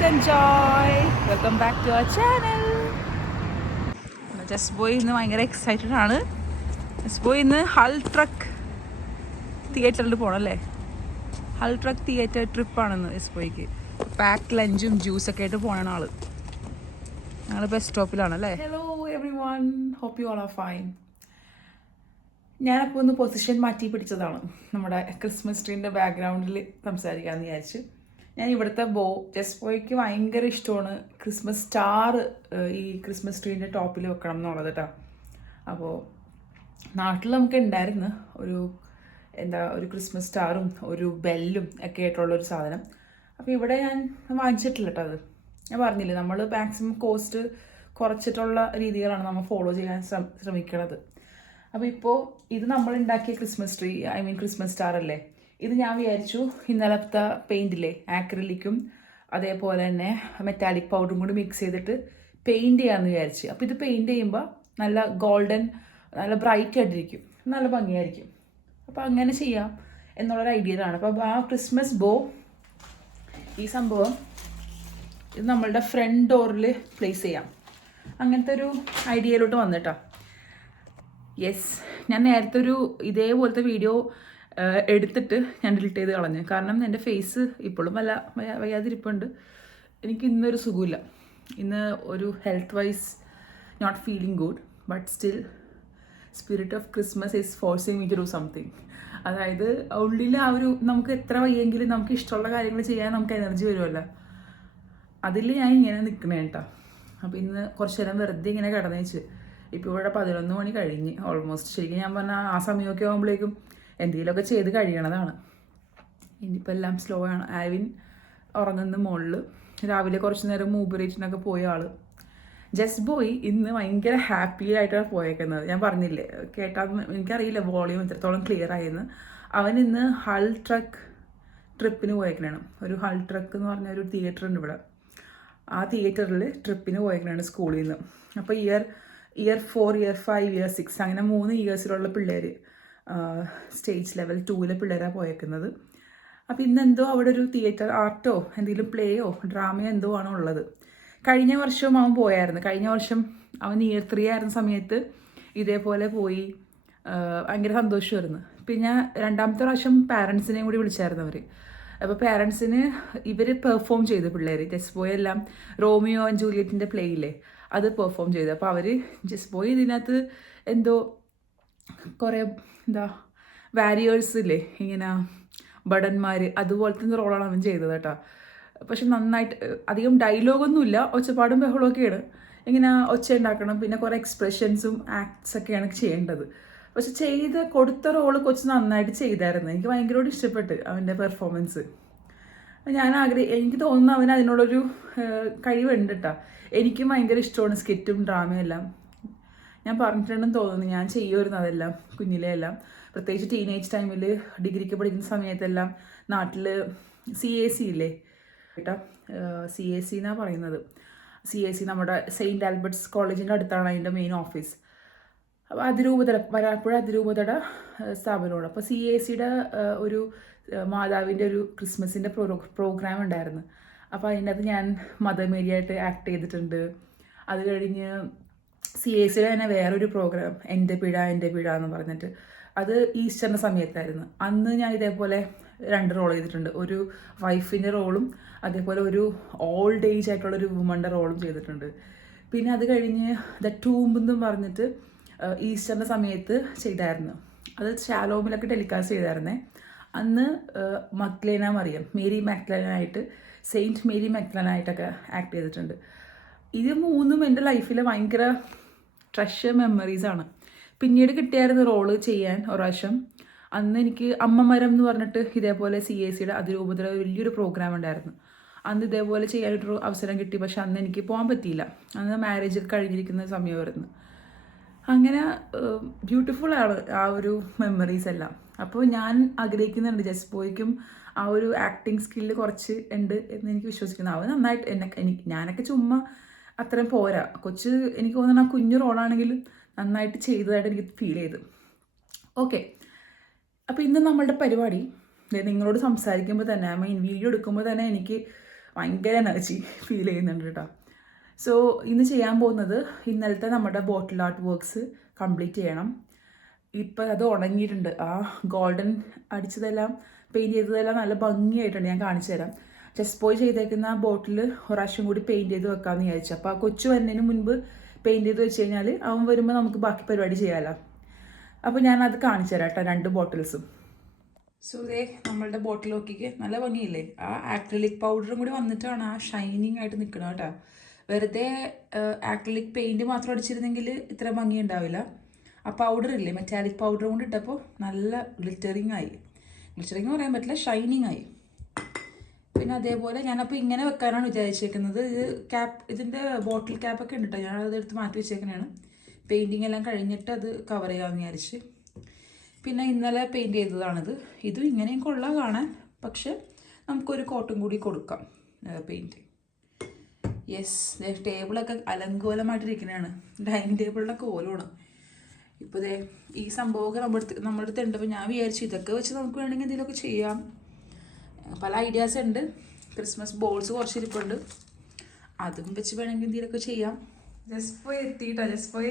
peace and joy. Welcome back to our channel. Just boy ഇന്ന് ഭയങ്കര excited ആണ്. Just boy ഇന്ന് Hull Truck തിയേറ്ററിൽ പോകണല്ലേ. ഹൾ ട്രക്ക് തിയേറ്റർ ട്രിപ്പാണെന്ന് ജസ്റ്റ് ബോയ്ക്ക്. പാക്ക് ലഞ്ചും ജ്യൂസൊക്കെ ആയിട്ട് പോകണ ആള്. ഞങ്ങൾ ബസ് സ്റ്റോപ്പിലാണല്ലേ. Hello everyone, hope you all are fine. ഞാനപ്പോൾ ഒന്ന് പൊസിഷൻ മാറ്റി പിടിച്ചതാണ്. നമ്മുടെ ക്രിസ്മസ് ട്രീൻ്റെ ബാക്ക്ഗ്രൗണ്ടിൽ സംസാരിക്കാമെന്ന് വിചാരിച്ച്. ഞാൻ ഇവിടുത്തെ ജസ്റ്റ് ബോയ്ക്ക് ഭയങ്കര ഇഷ്ടമാണ് ക്രിസ്മസ് സ്റ്റാർ ഈ ക്രിസ്മസ് ട്രീൻ്റെ ടോപ്പിൽ വെക്കണം എന്നുള്ളത് കേട്ടോ. അപ്പോൾ നാട്ടിൽ നമുക്ക് ഉണ്ടായിരുന്നു ഒരു ക്രിസ്മസ് സ്റ്റാറും ഒരു ബെല്ലും ഒക്കെ ആയിട്ടുള്ളൊരു സാധനം. അപ്പോൾ ഇവിടെ ഞാൻ വാങ്ങിച്ചിട്ടില്ല കേട്ടോ. അത് ഞാൻ പറഞ്ഞില്ലേ, നമ്മൾ മാക്സിമം കോസ്റ്റ് കുറച്ചിട്ടുള്ള രീതികളാണ് നമ്മൾ ഫോളോ ചെയ്യാൻ ശ്രമിക്കുന്നത്. അപ്പോൾ ഇപ്പോൾ ഇത് നമ്മൾ ഉണ്ടാക്കിയ ക്രിസ്മസ് ട്രീ, ക്രിസ്മസ് സ്റ്റാർ അല്ലേ, ഇത് ഞാൻ വിചാരിച്ചു ഇന്നലത്തെ പെയിൻറ്റില്ലേ, ആക്രിലിക്കും അതേപോലെ തന്നെ മെറ്റാലിക് പൗഡറും കൂടി മിക്സ് ചെയ്തിട്ട് പെയിൻറ്റ് ചെയ്യാമെന്ന് വിചാരിച്ചു. അപ്പോൾ ഇത് പെയിൻറ്റ് ചെയ്യുമ്പോൾ നല്ല ഗോൾഡൻ, നല്ല ബ്രൈറ്റ് ആയിട്ടിരിക്കും, നല്ല ഭംഗിയായിരിക്കും. അപ്പോൾ അങ്ങനെ ചെയ്യാം എന്നുള്ളൊരു ഐഡിയയിലാണ്. അപ്പോൾ ആ ക്രിസ്മസ് ഈ സംഭവം ഇത് നമ്മളുടെ ഫ്രണ്ട് ഡോറിൽ പ്ലേസ് ചെയ്യാം, അങ്ങനത്തെ ഒരു ഐഡിയയിലോട്ട് വന്നിട്ടാ. യെസ്, ഞാൻ നേരത്തെ ഇതേപോലത്തെ വീഡിയോ എടുത്തിട്ട് ഞാൻ ഡിലീറ്റ് ചെയ്ത് കളഞ്ഞു. കാരണം എൻ്റെ ഫേസ് ഇപ്പോഴും വയ്യാതിരിപ്പുണ്ട്. എനിക്ക് ഇന്നൊരു സുഖമില്ല. ഇന്ന് ഒരു health wise not feeling good, but still spirit of Christmas is forcing me to do something. അതായത് ഉള്ളിൽ നമുക്ക് എത്ര വയ്യെങ്കിലും നമുക്ക് ഇഷ്ടമുള്ള കാര്യങ്ങൾ ചെയ്യാൻ നമുക്ക് എനർജി വരുമല്ലോ. അതിൽ ഞാൻ ഇങ്ങനെ നിൽക്കണേ കേട്ടോ. അപ്പോൾ ഇന്ന് കുറച്ച് നേരം വെറുതെ ഇങ്ങനെ കിടന്നേച്ച്. ഇപ്പോൾ ഇവിടെ 11 മണി കഴിഞ്ഞ് ഓൾമോസ്റ്റ്. ശരിക്കും ഞാൻ പറഞ്ഞാൽ ആ സമയമൊക്കെ ആകുമ്പോഴേക്കും എന്തെങ്കിലുമൊക്കെ ചെയ്ത് കഴിയണതാണ്. ഇനിയിപ്പോൾ എല്ലാം സ്ലോ ആണ്. ആവിൻ ഉറങ്ങുന്ന മുകളിൽ. രാവിലെ കുറച്ച് നേരം മൂബറേറ്റിനൊക്കെ പോയ ആൾ. ജസ്റ്റ് ബോയ് ഇന്ന് ഭയങ്കര ഹാപ്പി ആയിട്ടാണ് പോയേക്കുന്നത്. ഞാൻ പറഞ്ഞില്ലേ, കേട്ടാൽ എനിക്കറിയില്ല വോളിയം എത്രത്തോളം ക്ലിയർ ആയെന്ന്. അവൻ ഇന്ന് ഹൾ ട്രക്ക് ട്രിപ്പിന് പോയേക്കണാണ്. ഒരു ഹൾ ട്രക്ക് എന്ന് പറഞ്ഞ ഒരു തിയേറ്റർ ഉണ്ട് ഇവിടെ. ആ തിയേറ്ററിൽ ട്രിപ്പിന് പോയേക്കണാണ് സ്കൂളിൽ നിന്ന്. അപ്പോൾ ഇയർ 4, ഇയർ 5, ഇയർ 6 അങ്ങനെ 3 ഇയേഴ്സിലുള്ള പിള്ളേർ, സ്റ്റേജ് ലെവൽ 2 പിള്ളേരാണ് പോയേക്കുന്നത്. അപ്പോൾ ഇന്നെന്തോ അവിടെ ഒരു തിയേറ്റർ ആർട്ടോ എന്തെങ്കിലും പ്ലേയോ ഡ്രാമയോ എന്തോ ആണോ ഉള്ളത്. കഴിഞ്ഞ വർഷവും അവൻ പോയായിരുന്നു. കഴിഞ്ഞ വർഷം അവൻ ഇയർ 3 ആയിരുന്ന സമയത്ത് ഇതേപോലെ പോയി. ഭയങ്കര സന്തോഷമായിരുന്നു. പിന്നെ രണ്ടാമത്തെ പ്രാവശ്യം പാരൻസിനെയും കൂടി വിളിച്ചായിരുന്നു അവർ. അപ്പോൾ പാരൻസിന് ഇവർ പെർഫോം ചെയ്തു. പിള്ളേർ ജസ്റ്റ് ബോയ് എല്ലാം റോമിയോ ആൻഡ് ജൂലിയറ്റിൻ്റെ പ്ലേയില്ലേ അത് പെർഫോം ചെയ്തു. അപ്പോൾ അവർ ജസ്റ്റ് ബോയ് ഇതിനകത്ത് എന്തോ കുറേ വാരിയേഴ്സ് ഇല്ലേ, ഇങ്ങനെ ഭടന്മാർ, അതുപോലത്തെ റോളാണ് അവൻ ചെയ്തത് കേട്ടോ. പക്ഷെ നന്നായിട്ട്, അധികം ഡയലോഗൊന്നുമില്ല, ഒച്ചപ്പാടും ബഹളമൊക്കെയാണ്. ഇങ്ങനെ ഒച്ച ഉണ്ടാക്കണം, പിന്നെ കുറേ എക്സ്പ്രഷൻസും ആക്ട്സൊക്കെയാണ് ചെയ്യേണ്ടത്. പക്ഷെ കൊടുത്ത റോള് കൊച്ച് നന്നായിട്ട് ചെയ്തായിരുന്നു. എനിക്ക് ഭയങ്കരമായിട്ട് ഇഷ്ടപ്പെട്ട് അവൻ്റെ പെർഫോമൻസ്. എനിക്ക് തോന്നുന്നു അവന് അതിനുള്ളൊരു കഴിവുണ്ട് കേട്ടോ. എനിക്കും ഭയങ്കര ഇഷ്ടമാണ് സ്കിറ്റും ഡ്രാമയും എല്ലാം. ഞാൻ പറഞ്ഞിട്ടുണ്ടെന്ന് തോന്നുന്നു, ഞാൻ ചെയ്യുമായിരുന്നു അതെല്ലാം കുഞ്ഞിലെ എല്ലാം. പ്രത്യേകിച്ച് ടീനേജ് ടൈമിൽ ഡിഗ്രിക്ക് പഠിക്കുന്ന സമയത്തെല്ലാം നാട്ടിൽ CAC ഇല്ലേ കേട്ടോ, CAC എന്നാണ് പറയുന്നത്. CAC നമ്മുടെ സെയിൻറ്റ് ആൽബർട്ട്സ് കോളേജിൻ്റെ അടുത്താണ് അതിൻ്റെ മെയിൻ ഓഫീസ്. അപ്പോൾ വരാപ്പുഴ അതിരൂപതയുടെ സ്ഥാപനമാണ്. അപ്പോൾ CACയുടെ ഒരു മാതാവിൻ്റെ ഒരു ക്രിസ്മസിൻ്റെ പ്രോഗ്രാം ഉണ്ടായിരുന്നു. അപ്പോൾ അതിനകത്ത് ഞാൻ മദർ മേരി ആയിട്ട് ആക്ട് ചെയ്തിട്ടുണ്ട്. അത് കഴിഞ്ഞ് CACയുടെ തന്നെ വേറൊരു പ്രോഗ്രാം എൻ്റെ പിഴ എന്ന് പറഞ്ഞിട്ട്, അത് ഈസ്റ്ററിൻ്റെ സമയത്തായിരുന്നു. അന്ന് ഞാൻ ഇതേപോലെ 2 റോൾ ചെയ്തിട്ടുണ്ട്. ഒരു വൈഫിൻ്റെ റോളും അതേപോലെ ഒരു ഓൾഡ് ഏജ് ആയിട്ടുള്ളൊരു വുമൻ്റെ റോളും ചെയ്തിട്ടുണ്ട്. പിന്നെ അത് കഴിഞ്ഞ് ദ ടൂംബ് എന്നും പറഞ്ഞിട്ട് ഈസ്റ്ററിൻ്റെ സമയത്ത് ചെയ്തായിരുന്നു. അത് ഷാലോമിലൊക്കെ ടെലികാസ്റ്റ് ചെയ്തായിരുന്നേ. അന്ന് മേരി മാക്ലേനായിട്ട്, സെയിൻറ്റ് മേരി മാക്ലേനായിട്ടൊക്കെ ആക്ട് ചെയ്തിട്ടുണ്ട്. ഇത് 3ഉം എൻ്റെ ലൈഫിൽ ഭയങ്കര ട്രഷർ മെമ്മറീസാണ്. പിന്നീട് കിട്ടിയായിരുന്നു റോള് ചെയ്യാൻ ഒരു പ്രാവശ്യം. അന്ന് എനിക്ക് അമ്മമരം എന്ന് പറഞ്ഞിട്ട് ഇതേപോലെ CACയുടെ അതിരൂപതയുടെ വലിയൊരു പ്രോഗ്രാം ഉണ്ടായിരുന്നു. അന്ന് ഇതേപോലെ ചെയ്യാനൊരു അവസരം കിട്ടി. പക്ഷെ അന്ന് എനിക്ക് പോകാൻ പറ്റിയില്ല. അന്ന് മാരേജ് കഴിഞ്ഞിരിക്കുന്ന സമയമായിരുന്നു. അങ്ങനെ ബ്യൂട്ടിഫുൾ ആണ് ആ ഒരു മെമ്മറീസ് എല്ലാം. അപ്പോൾ ഞാൻ ആഗ്രഹിക്കുന്നുണ്ട് ജസ്റ്റ് ബോയ്ക്കും ആ ഒരു ആക്ടിങ് സ്കില്ല് കുറച്ച് ഉണ്ട് എന്ന് എനിക്ക് വിശ്വസിക്കുന്നു. അവൻ നന്നായിട്ട് ഞാനൊക്കെ ചുമ്മാ അത്രയും പോരാ. കൊച്ച് എനിക്ക് തോന്നുന്നു ആ കുഞ്ഞു റോളാണെങ്കിലും നന്നായിട്ട് ചെയ്തതായിട്ട് എനിക്ക് ഫീൽ ചെയ്തു. ഓക്കെ, അപ്പോൾ ഇന്ന് നമ്മളുടെ പരിപാടി നിങ്ങളോട് സംസാരിക്കുമ്പോൾ തന്നെ വീഡിയോ എടുക്കുമ്പോൾ തന്നെ എനിക്ക് ഭയങ്കര എനർജി ഫീൽ ചെയ്യുന്നുണ്ട് കേട്ടോ. സോ ഇന്ന് ചെയ്യാൻ പോകുന്നത് ഇന്നലത്തെ നമ്മുടെ ബോട്ടിൽ ആർട്ട് വർക്ക്സ് കംപ്ലീറ്റ് ചെയ്യണം. ഇപ്പം അത് ഉണങ്ങിയിട്ടുണ്ട്. ആ ഗോൾഡൻ അടിച്ചതെല്ലാം പെയിൻറ്റ് ചെയ്തതെല്ലാം നല്ല ഭംഗിയായിട്ടുണ്ട്. ഞാൻ കാണിച്ചു തരാം. ജസ്റ്റ് പോയി ചെയ്തേക്കുന്ന ആ ബോട്ടിൽ ഒരു പ്രാവശ്യം കൂടി പെയിൻറ്റ് ചെയ്ത് വെക്കാമെന്ന് വിചാരിച്ചു. അപ്പോൾ ആ കൊച്ചു വരുന്നതിന് മുൻപ് പെയിൻറ്റ് ചെയ്ത് വെച്ച് കഴിഞ്ഞാൽ അവൻ വരുമ്പോൾ നമുക്ക് ബാക്കി പരിപാടി ചെയ്യാമല്ലോ. അപ്പോൾ ഞാനത് കാണിച്ചു തരാം കേട്ടോ, 2 ബോട്ടിൽസും. സോ ഇതേ നമ്മളുടെ ബോട്ടിൽ നോക്കിക്ക് നല്ല ഭംഗിയില്ലേ. ആ ആക്രിലിക് പൗഡറും കൂടി വന്നിട്ടാണ് ആ ഷൈനിങ് ആയിട്ട് നിൽക്കണം കേട്ടോ. വെറുതെ ആക്രിലിക് പെയിൻറ്റ് മാത്രം അടിച്ചിരുന്നെങ്കിൽ ഇത്ര ഭംഗി ഉണ്ടാവില്ല. ആ പൗഡർ ഇല്ലേ, മെറ്റാലിക് പൗഡർ കൊണ്ട് ഇട്ടപ്പോൾ നല്ല ഗ്ലിറ്ററിങ് ആയി. ഗ്ലിറ്ററിങ് പറയാൻ പറ്റില്ല, ഷൈനിങ് ആയി. പിന്നെ അതേപോലെ ഞാനപ്പോൾ ഇങ്ങനെ വെക്കാനാണ് വിചാരിച്ചേക്കുന്നത്. ഇത് ഇതിൻ്റെ ബോട്ടിൽ ക്യാപ്പൊക്കെ ഉണ്ട് കേട്ടോ. ഞാനത് എടുത്ത് മാറ്റി വെച്ചേക്കണതാണ്. പെയിൻറ്റിങ് എല്ലാം കഴിഞ്ഞിട്ട് അത് കവർ ചെയ്യാമെന്ന് വിചാരിച്ച്. പിന്നെ ഇന്നലെ പെയിൻറ്റ് ചെയ്തതാണിത്. ഇതും ഇങ്ങനെയും കൊള്ളാം കാണാൻ, പക്ഷെ നമുക്കൊരു കോട്ടും കൂടി കൊടുക്കാം പെയിൻറ്റ്. യെസ്, ടേബിളൊക്കെ അലങ്കോലമായിട്ടിരിക്കുന്നതാണ്. ഡൈനിങ് ടേബിളിലൊക്കെ ഓരോണ്. ഇപ്പോൾ ഇതേ ഈ സംഭവമൊക്കെ നമ്മുടെ അടുത്ത് ഉണ്ട്. അപ്പോൾ ഞാൻ വിചാരിച്ചു ഇതൊക്കെ വെച്ച് നമുക്ക് വേണമെങ്കിൽ എന്തെങ്കിലുമൊക്കെ ചെയ്യാം. പല ഐഡിയാസ് ഉണ്ട്. ക്രിസ്മസ് ബോൾസ് കുറച്ച് ഇരിപ്പുണ്ട്, അതും വെച്ച് വേണമെങ്കിൽ എന്തെങ്കിലുമൊക്കെ ചെയ്യാം. Just for Tita, just for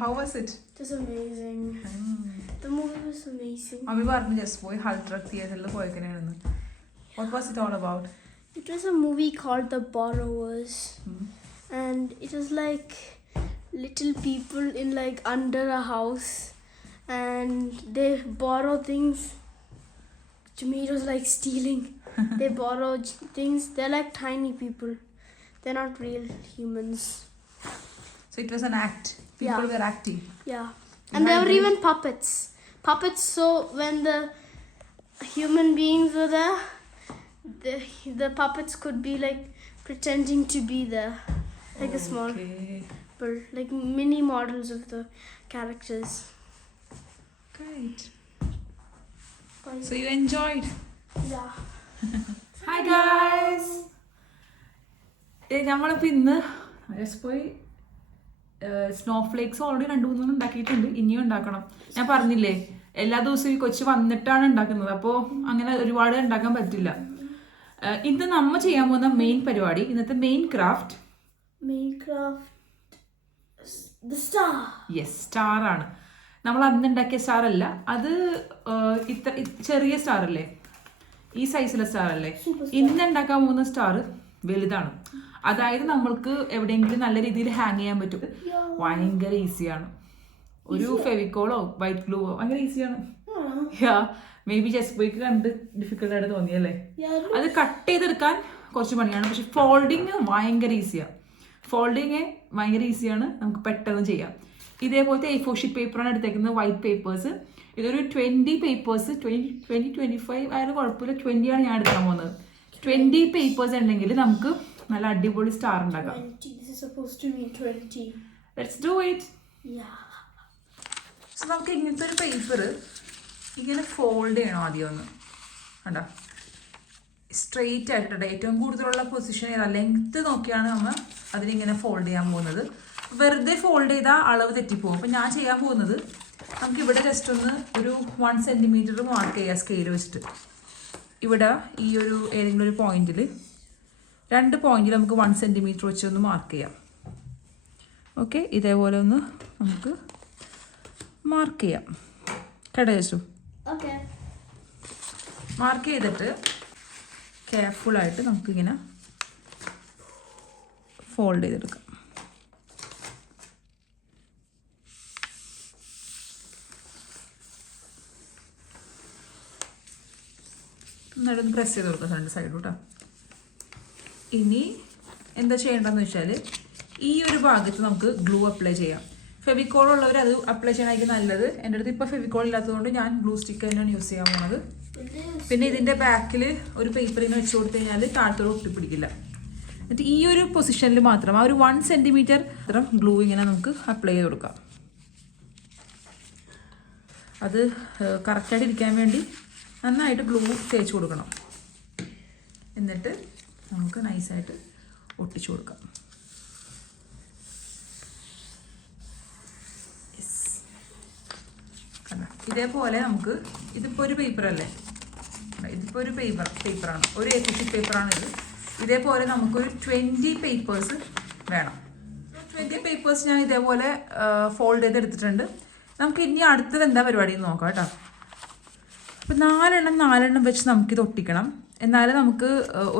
how was it? It was amazing. The movie was amazing. Ami പറഞ്ഞു just for Hull Truck Theatre ൽ പോയിക്കണേന്ന്. What was it all about? It was a movie called The Borrowers. And it was like little people in like under a house, and they borrow things. To me it was like stealing. They borrow things. They're like tiny people. They're not real humans. So it was an act. People were acting. Yeah. And there were even puppets. Puppets, so when the human beings were there, the puppets could be like pretending to be there. Like a small people, like mini models of the characters. Great. So you enjoyed? Yeah. Hi guys. നമ്മളിപ്പോൾ ഇന്ന് just പോയി snow flakes already 2-3 ഉണ്ടാക്കിയിട്ടുണ്ട്. ഇനിയും ഉണ്ടാക്കണം. ഞാൻ പറഞ്ഞില്ലേ എല്ലാ ദിവസവും ഈ കൊച്ചു വന്നിട്ടാണ് ഉണ്ടാക്കുന്നത്. അപ്പോൾ അങ്ങനെ ഒരുപാട് ഉണ്ടാക്കാൻ പറ്റില്ല. ഇന്ന് നമ്മൾ ചെയ്യാൻ പോകുന്ന മെയിൻ പരിപാടി, ഇന്നത്തെ main craft The star. Yes, star ആണ്. നമ്മൾ അന്ന് ഉണ്ടാക്കിയ സ്റ്റാർ അല്ല, അത് ഇത്ര ചെറിയ സ്റ്റാർ അല്ലേ, ഈ സൈസിലെ സ്റ്റാർ അല്ലേ. ഇന്ന് ഉണ്ടാക്കാൻ പോകുന്ന സ്റ്റാർ വലുതാണ്. അതായത് നമ്മൾക്ക് എവിടെയെങ്കിലും നല്ല രീതിയിൽ ഹാങ് ചെയ്യാൻ പറ്റും. ഭയങ്കര ഈസിയാണ്. ഒരു ഫെവിക്കോളോ വൈറ്റ് ഗ്ലൂവോ ഭയങ്കര ഈസിയാണ്. മേ ബി ജസ്റ്റ് പോയിക്ക് കണ്ട് ഡിഫിക്കൽട്ട് ആയിട്ട് തോന്നിയല്ലേ. അത് കട്ട് ചെയ്തെടുക്കാൻ കുറച്ച് പണിയാണ്, പക്ഷെ ഫോൾഡിങ് ഭയങ്കര ഈസിയാണ്. നമുക്ക് പെട്ടെന്ന് ചെയ്യാം. ഇതേപോലത്തെ A4 ഷീറ്റ് പേപ്പറാണ് എടുത്തേക്കുന്നത്, വൈറ്റ് പേപ്പേഴ്സ്. ഇതൊരു 20 പേപ്പേഴ്സ്, 25 ആയാലും കുഴപ്പമില്ല. 20 ആണ് ഞാൻ എടുക്കാൻ പോകുന്നത്. 20 പേപ്പേഴ്സ് ഉണ്ടെങ്കിൽ നമുക്ക് നല്ല അടിപൊളി സ്റ്റാർ ഉണ്ടാക്കാം. 20. This is supposed to be 20. Let's do it. Yeah. So നമുക്ക് ഇങ്ങനത്തെ ഒരു പേപ്പർ ഇങ്ങനെ ഫോൾഡ് ചെയ്യണം ആദ്യം ഒന്ന്. കണ്ടോ, സ്ട്രെയിറ്റ് ആയിട്ടുണ്ട്. ഏറ്റവും കൂടുതലുള്ള പൊസിഷൻ ഏതാ, ലെങ്ത്ത് നോക്കിയാണ് നമ്മൾ അതിനിങ്ങനെ ഫോൾഡ് ചെയ്യാൻ പോകുന്നത്. വെറുതെ ഫോൾഡ് ചെയ്താൽ അളവ് തെറ്റിപ്പോകും. അപ്പം ഞാൻ ചെയ്യാൻ പോകുന്നത്, നമുക്കിവിടെ ജസ്റ്റ് ഒന്ന് ഒരു 1 സെൻറ്റിമീറ്റർ മാർക്ക് ചെയ്യുക സ്കെയിൽ വെച്ചിട്ട്. ഇവിടെ ഈ ഒരു ഏതെങ്കിലും ഒരു പോയിന്റിൽ, 2 പോയിന്റിൽ നമുക്ക് 1 സെൻറ്റിമീറ്റർ വെച്ച് ഒന്ന് മാർക്ക് ചെയ്യാം. ഓക്കെ, ഇതേപോലെ ഒന്ന് നമുക്ക് മാർക്ക് ചെയ്യാം കേട്ടോ ചേച്ചു. Okay. മാർക്ക് ചെയ്തിട്ട് കെയർഫുള്ളായിട്ട് നമുക്കിങ്ങനെ ഫോൾഡ് ചെയ്തെടുക്കാം. എന്നിട്ടൊന്ന് പ്രസ് ചെയ്ത് കൊടുക്കാം 2 സൈഡ് കേട്ടോ. ഇനി എന്താ ചെയ്യേണ്ടതെന്ന് വെച്ചാൽ, ഈ ഒരു ഭാഗത്ത് നമുക്ക് ഗ്ലൂ അപ്ലൈ ചെയ്യാം. ഫെവിക്കോൾ ഉള്ളവർ അത് അപ്ലൈ ചെയ്യണമെങ്കിൽ നല്ലത്. എൻ്റെ അടുത്ത് ഇപ്പോൾ ഫെവിക്കോൾ ഇല്ലാത്തതുകൊണ്ട് ഞാൻ ഗ്ലൂ സ്റ്റിക്ക് തന്നെയാണ് യൂസ് ചെയ്യാൻ പോകുന്നത്. പിന്നെ ഇതിൻ്റെ ബാക്കിൽ ഒരു പേപ്പറിന് വെച്ച് കൊടുത്തു കഴിഞ്ഞാൽ താഴത്തോട് ഒട്ടിപ്പിടിക്കില്ല. എന്നിട്ട് ഈ ഒരു പൊസിഷനിൽ മാത്രം ആ ഒരു 1 സെൻറ്റിമീറ്റർ അത്ര ഗ്ലൂ ഇങ്ങനെ നമുക്ക് അപ്ലൈ ചെയ്ത് കൊടുക്കാം. അത് കറക്റ്റായിട്ട് ഇരിക്കാൻ വേണ്ടി നന്നായിട്ട് ഗ്ലൂ തേച്ച് കൊടുക്കണം. എന്നിട്ട് നമുക്ക് നൈസായിട്ട് ഒട്ടിച്ചു കൊടുക്കാം. ഇതേപോലെ നമുക്ക്, ഇതിപ്പോൾ ഒരു പേപ്പറല്ലേ, ഇതിപ്പോൾ ഒരു പേപ്പറാണ്, ഒരു A4 ഷീറ്റ് പേപ്പറാണ് ഇത്. ഇതേപോലെ നമുക്കൊരു 20 പേപ്പേഴ്സ് വേണം. 20 പേപ്പേഴ്സ് ഞാൻ ഇതേപോലെ ഫോൾഡ് ചെയ്തെടുത്തിട്ടുണ്ട്. നമുക്ക് ഇനി അടുത്തത് എന്താ പരിപാടി എന്ന് നോക്കാം കേട്ടോ. അപ്പോൾ 4 വെച്ച് നമുക്കിത് ഒട്ടിക്കണം. എന്നാലും നമുക്ക്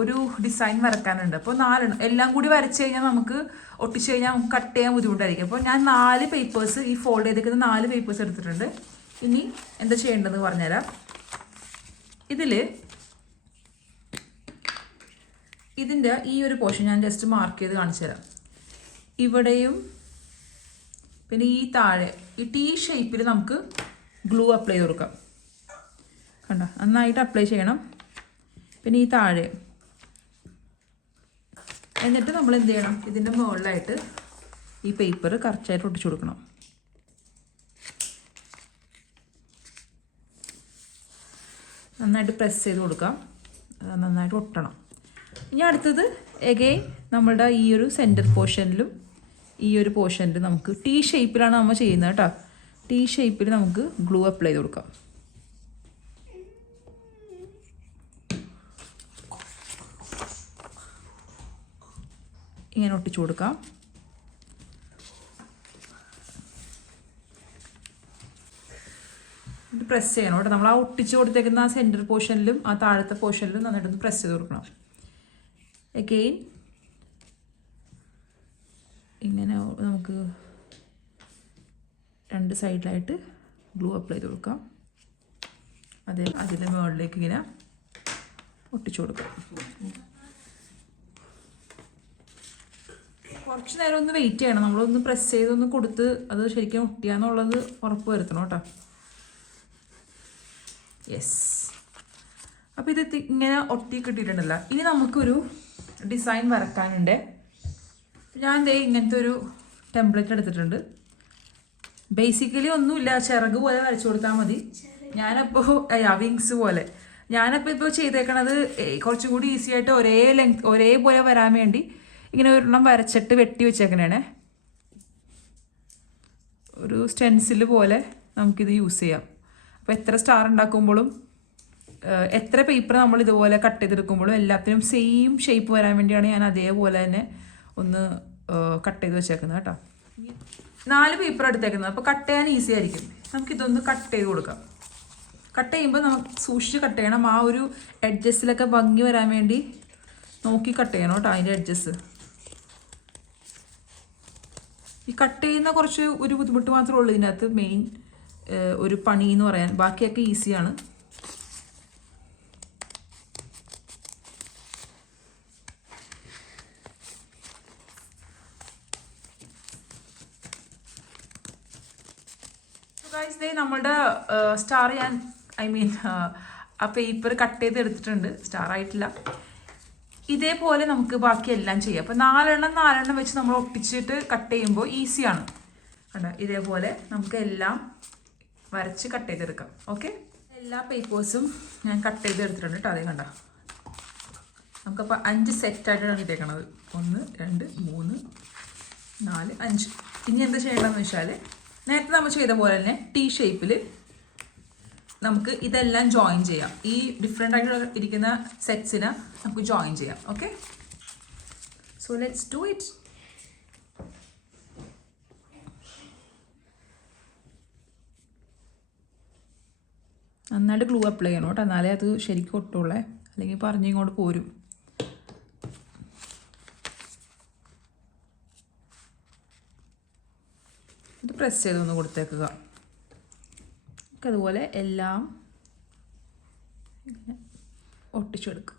ഒരു ഡിസൈൻ വരക്കാനുണ്ട്. അപ്പോൾ 4 എല്ലാം കൂടി വരച്ച് കഴിഞ്ഞാൽ നമുക്ക് ഒട്ടിച്ച് കഴിഞ്ഞാൽ നമുക്ക് കട്ട് ചെയ്യാൻ ബുദ്ധിമുട്ടായിരിക്കും. അപ്പോൾ ഞാൻ 4 പേപ്പേഴ്സ്, ഈ ഫോൾഡ് ചെയ്തിരിക്കുന്ന 4 പേപ്പേഴ്സ് എടുത്തിട്ടുണ്ട്. ഇനി എന്താ ചെയ്യേണ്ടതെന്ന് പറഞ്ഞുതരാം. ഇതിൻ്റെ ഈ ഒരു പോർഷൻ ഞാൻ ജസ്റ്റ് മാർക്ക് ചെയ്ത് കാണിച്ചു തരാം. ഇവിടെയും പിന്നെ ഈ താഴെ ഈ T ഷേപ്പിൽ നമുക്ക് ഗ്ലൂ അപ്ലൈ ചെയ്ത് കൊടുക്കാം. കണ്ടോ, നന്നായിട്ട് അപ്ലൈ ചെയ്യണം. പിന്നെ ഈ താഴെ, എന്നിട്ട് നമ്മൾ എന്ത് ചെയ്യണം, ഇതിൻ്റെ മുകളിലായിട്ട് ഈ പേപ്പർ കറക്റ്റായിട്ട് ഒട്ടിച്ചു കൊടുക്കണം. നന്നായിട്ട് പ്രസ് ചെയ്ത് കൊടുക്കാം, നന്നായിട്ട് ഒട്ടണം. ഇനി അടുത്തത് എഗെയിൻ നമ്മളുടെ ഈ ഒരു സെൻറ്റർ പോർഷനിലും ഈ ഒരു പോർഷനിലും നമുക്ക് T ഷേപ്പിലാണ് നമ്മൾ ചെയ്യുന്നത് കേട്ടോ. T ഷേപ്പിൽ നമുക്ക് ഗ്ലൂ അപ്ലൈ ചെയ്ത് കൊടുക്കാം. ഇങ്ങനെ ഒട്ടിച്ചു കൊടുക്കാം. പ്രസ് ചെയ്യണം കേട്ടോ. നമ്മൾ ആ ഒട്ടിച്ചു കൊടുത്തേക്കുന്ന ആ സെൻറ്റർ പോർഷനിലും ആ താഴത്തെ പോർഷനിലും നന്നായിട്ടൊന്ന് പ്രസ് ചെയ്ത് കൊടുക്കണം. അഗെയിൻ ഇങ്ങനെ നമുക്ക് 2 സൈഡിലായിട്ട് ഗ്ലൂ അപ്ലൈ ചെയ്ത് കൊടുക്കാം. അതിൻ്റെ മുകളിലേക്ക് ഇങ്ങനെ ഒട്ടിച്ചു കൊടുക്കാം. കുറച്ച് നേരം ഒന്ന് വെയിറ്റ് ചെയ്യണം. നമ്മളൊന്ന് പ്രസ് ചെയ്തൊന്ന് കൊടുത്ത് അത് ശരിക്കും ഒട്ടിയാന്നുള്ളത് ഉറപ്പ് വരുത്തണം കേട്ടോ. യെസ്, അപ്പോൾ ഇത് ഇങ്ങനെ ഒട്ടി കിട്ടിയിട്ടുണ്ടല്ലോ. ഇനി നമുക്കൊരു ഡിസൈൻ വരക്കാനുണ്ട്. ഞാൻ ദേ ഇങ്ങനത്തെ ഒരു ടെംപ്ലേറ്റ് എടുത്തിട്ടുണ്ട്. ബേസിക്കലി ഒന്നുമില്ല, ചിറക് പോലെ വരച്ചു കൊടുത്താൽ മതി. ഞാനപ്പോൾ വിങ്സ് പോലെ ഇപ്പോൾ ചെയ്തേക്കണത് കുറച്ചും കൂടി ഈസി ആയിട്ട് ഒരേപോലെ വരാൻ വേണ്ടി ഇങ്ങനെ ഒരെണ്ണം വരച്ചിട്ട് വെട്ടി വെച്ചേക്കണേ. ഒരു സ്റ്റെൻസിൽ പോലെ നമുക്കിത് യൂസ് ചെയ്യാം. അപ്പോൾ എത്ര സ്റ്റാർ ഉണ്ടാക്കുമ്പോഴും എത്ര പേപ്പർ നമ്മൾ ഇതുപോലെ കട്ട് ചെയ്തെടുക്കുമ്പോഴും എല്ലാത്തിനും സെയിം ഷേപ്പ് വരാൻ വേണ്ടിയാണ് ഞാൻ അതേപോലെ തന്നെ ഒന്ന് കട്ട് ചെയ്ത് വെച്ചേക്കുന്നത് കേട്ടോ. 4 പേപ്പർ എടുത്തേക്കുന്നത്, അപ്പോൾ കട്ട് ചെയ്യാൻ ഈസി ആയിരിക്കും. നമുക്കിതൊന്ന് കട്ട് ചെയ്ത് കൊടുക്കാം. കട്ട് ചെയ്യുമ്പോൾ നമുക്ക് സൂക്ഷിച്ച് കട്ട് ചെയ്യണം. ആ ഒരു എഡ്ജസിലൊക്കെ ഭംഗി വരാൻ വേണ്ടി നോക്കി കട്ട് ചെയ്യണം കേട്ടോ. അതിൻ്റെ എഡ്ജസ് ഈ കട്ട് ചെയ്യുന്ന കുറച്ച് ഒരു ബുദ്ധിമുട്ട് മാത്രമേ ഉള്ളൂ ഇതിനകത്ത്. മെയിൻ ഒരു പണി എന്ന് പറയാൻ, ബാക്കിയൊക്കെ ഈസിയാണ്. നമ്മളുടെ സ്റ്റാർ ഞാൻ ആ പേപ്പർ കട്ട് ചെയ്ത് എടുത്തിട്ടുണ്ട്. സ്റ്റാർ ആയിട്ടില്ല. ഇതേപോലെ നമുക്ക് ബാക്കിയെല്ലാം ചെയ്യാം. അപ്പോൾ 4 വെച്ച് നമ്മൾ ഒട്ടിച്ചിട്ട് കട്ട് ചെയ്യുമ്പോൾ ഈസിയാണ്. കണ്ടോ, ഇതേപോലെ നമുക്ക് എല്ലാം വരച്ച് കട്ട് ചെയ്തെടുക്കാം. ഓക്കെ, എല്ലാ പേപ്പേഴ്സും ഞാൻ കട്ട് ചെയ്ത് എടുത്തിട്ടുണ്ട് കേട്ടോ. അതേ കണ്ടോ, നമുക്കപ്പോൾ 5 സെറ്റായിട്ടാണ് ഇട്ടേക്കണത്. 1 2 3 4 5. ഇനി എന്താ ചെയ്യേണ്ടതെന്ന് വെച്ചാൽ നേരത്തെ നമ്മൾ ചെയ്ത പോലെ തന്നെ T ഷേപ്പിൽ നമുക്ക് ഇതെല്ലാം ജോയിൻ ചെയ്യാം. ഈ ഡിഫറെൻ്റ് ആയിട്ട് ഇരിക്കുന്ന സെറ്റ്സിനെ നമുക്ക് ജോയിൻ ചെയ്യാം. Okay, so let's do it. നന്നായിട്ട് ഗ്ലൂ അപ്ലൈ ചെയ്യണം കേട്ടോ, എന്നാലേ അത് ശരിക്കും ഒട്ടുള്ളേ, അല്ലെങ്കിൽ പറഞ്ഞിങ്ങോട്ട് പോരും. ഇത് പ്രസ് ചെയ്തൊന്ന് കൊടുത്തേക്കുക. അതുപോലെ എല്ലാം ഒട്ടിച്ചെടുക്കും.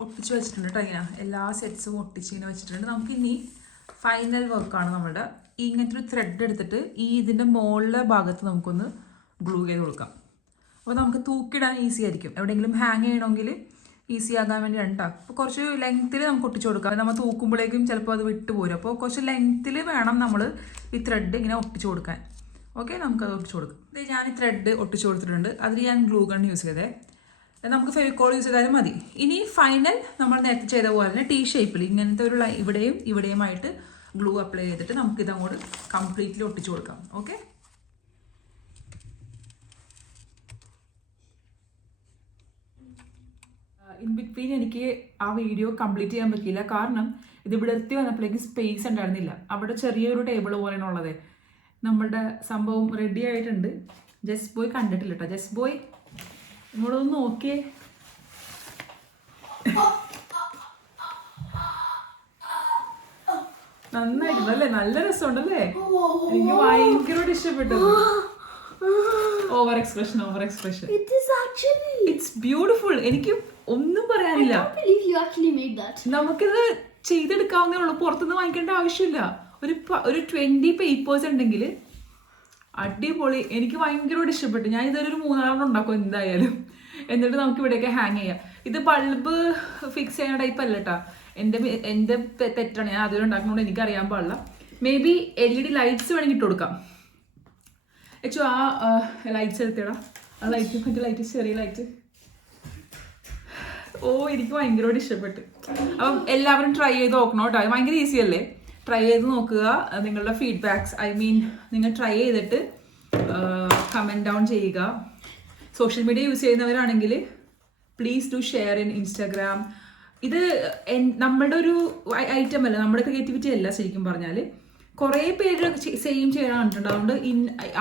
ഒട്ടിച്ച് വെച്ചിട്ടുണ്ട് കേട്ടോ. ഇങ്ങനെ എല്ലാ സെറ്റ്സും ഒട്ടിച്ച് ഇങ്ങനെ വെച്ചിട്ടുണ്ട്. നമുക്കിനി ഫൈനൽ വർക്കാണ് നമ്മുടെ. ഇങ്ങനത്തെ ഒരു ത്രെഡ് എടുത്തിട്ട് ഇതിൻ്റെ മുകളിലെ ഭാഗത്ത് നമുക്കൊന്ന് ഗ്ലൂ ചെയ്ത് കൊടുക്കാം. അപ്പോൾ നമുക്ക് തൂക്കിടാൻ ഈസി ആയിരിക്കും. എവിടെയെങ്കിലും ഹാങ് ചെയ്യണമെങ്കിൽ ഈസി ആകാൻ വേണ്ടി ഉണ്ടാകും. അപ്പോൾ കുറച്ച് ലെങ്ത്തിൽ നമുക്ക് ഒട്ടിച്ച് കൊടുക്കാം. നമ്മൾ തൂക്കുമ്പോഴേക്കും ചിലപ്പോൾ അത് വിട്ടു പോരും. അപ്പോൾ കുറച്ച് ലെങ്ത്തിൽ വേണം നമ്മൾ ഈ ത്രെഡ് ഇങ്ങനെ ഒട്ടിച്ച് കൊടുക്കാൻ. ഓക്കെ, നമുക്കത് ഒട്ടിച്ച് കൊടുക്കാം. ഇത് ഞാൻ ഈ ത്രെഡ് ഒട്ടിച്ച് കൊടുത്തിട്ടുണ്ട്. അതിൽ ഞാൻ ഗ്ലൂ ഗൺ യൂസ് ചെയ്തേ. നമുക്ക് ഫെവിക്കോൾ യൂസ് ചെയ്താലും മതി. ഇനി ഫൈനൽ നമ്മൾ നേരത്തെ ചെയ്ത പോലെ തന്നെ T ഷേപ്പിൽ ഇങ്ങനത്തെ ഒരു ഇവിടെയും ഇവിടെയുമായിട്ട് ഗ്ലൂ അപ്ലൈ ചെയ്തിട്ട് നമുക്ക് ഇതങ്ങോട്ട് കംപ്ലീറ്റ്ലി ഒട്ടിച്ചു കൊടുക്കാം. ഓക്കെ, ഇൻ ബിറ്റ്വീൻ എനിക്ക് ആ വീഡിയോ കംപ്ലീറ്റ് ചെയ്യാൻ പറ്റിയില്ല. കാരണം ഇത് ഇവിടെ എത്തി വന്നപ്പോഴേക്കും സ്പേസ് ഉണ്ടായിരുന്നില്ല. അവിടെ ചെറിയൊരു ടേബിൾ പോലെയാണ് ഉള്ളത്. നമ്മളുടെ സംഭവം റെഡി ആയിട്ടുണ്ട്. ജസ്റ്റ് ബോയ് കണ്ടിട്ടില്ല കേട്ടോ. ജസ്റ്റ് ബോയ് നിങ്ങളൊന്ന് നോക്കിയേ. നന്നായിട്ടുണ്ടല്ലേ, നല്ല രസമുണ്ടല്ലേ. എനിക്ക് ഭയങ്കരമായിട്ട് ഇഷ്ടപ്പെട്ടത്. Over expression. It's beautiful. എനിക്ക് ഒന്നും പറയാനില്ല. നമുക്കിത് ചെയ്തെടുക്കാവുന്നേ ഉള്ളൂ, പുറത്തുനിന്ന് വാങ്ങിക്കേണ്ട ആവശ്യമില്ല. ഒരു 20 പേപ്പേഴ്സ് ഉണ്ടെങ്കിൽ അടിപൊളി. എനിക്ക് ഭയങ്കരമായിട്ട് ഇഷ്ടപ്പെട്ടു. ഞാൻ ഇതൊരു 3-4 ഉണ്ടാക്കും എന്തായാലും. എന്നിട്ട് നമുക്ക് ഇവിടെയൊക്കെ ഹാങ് ചെയ്യാം. ഇത് ബൾബ് ഫിക്സ് ചെയ്യുന്ന ടൈപ്പ് അല്ല കേട്ടോ. എൻ്റെ തെറ്റാണ്. ഞാൻ അതൊരു ഉണ്ടാക്കുന്നതുകൊണ്ട് എനിക്കറിയാൻ പാടില്ല. മേ ബി LED ലൈറ്റ്സ് വേണമെങ്കിൽ ഇട്ട് കൊടുക്കാം. ഏച്ചോ ആ ലൈറ്റ്സ് എടുത്തേടാ. ആ ലൈറ്റ്, മറ്റേ ലൈറ്റ്, ചെറിയ ലൈറ്റ്. ഓ, എനിക്ക് ഭയങ്കരമായിട്ട് ഇഷ്ടപ്പെട്ടു. അപ്പം എല്ലാവരും ട്രൈ ചെയ്ത് നോക്കണം കേട്ടോ. അത് ഭയങ്കര ഈസി അല്ലേ. ട്രൈ ചെയ്ത് നോക്കുക. നിങ്ങളുടെ ഫീഡ്ബാക്സ്, നിങ്ങൾ ട്രൈ ചെയ്തിട്ട് കമൻറ്റ് ഡൗൺ ചെയ്യുക. സോഷ്യൽ മീഡിയ യൂസ് ചെയ്യുന്നവരാണെങ്കിൽ please do share in Instagram. ഇത് നമ്മുടെ ഒരു ഐറ്റം അല്ല, നമ്മുടെ ക്രിയേറ്റിവിറ്റി അല്ല. ശരിക്കും പറഞ്ഞാൽ കുറേ പേര് സെയിം ചെയ്യാൻ കണ്ടിട്ടുണ്ട്. അതുകൊണ്ട്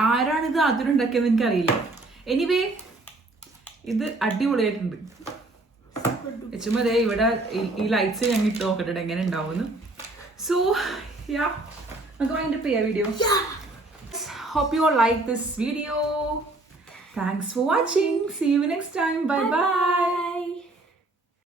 ആരാണിത് ആദ്യം ഉണ്ടാക്കിയതെന്ന് എനിക്കറിയില്ല. എനിവേ ഇത് അടിപൊളിയായിട്ടുണ്ട്. ചുമ്മാ അതേ ഇവിടെ ഈ ലൈറ്റ്സ് ഞങ്ങൾ ഇട്ട് നോക്കട്ടെ എങ്ങനെ ഉണ്ടാവുമെന്ന്. സോ യാ, നമുക്ക് വൈൻഡപ്പ് ചെയ്യാം video. Hope you all like this video. Thanks for watching. See you next time. Bye bye.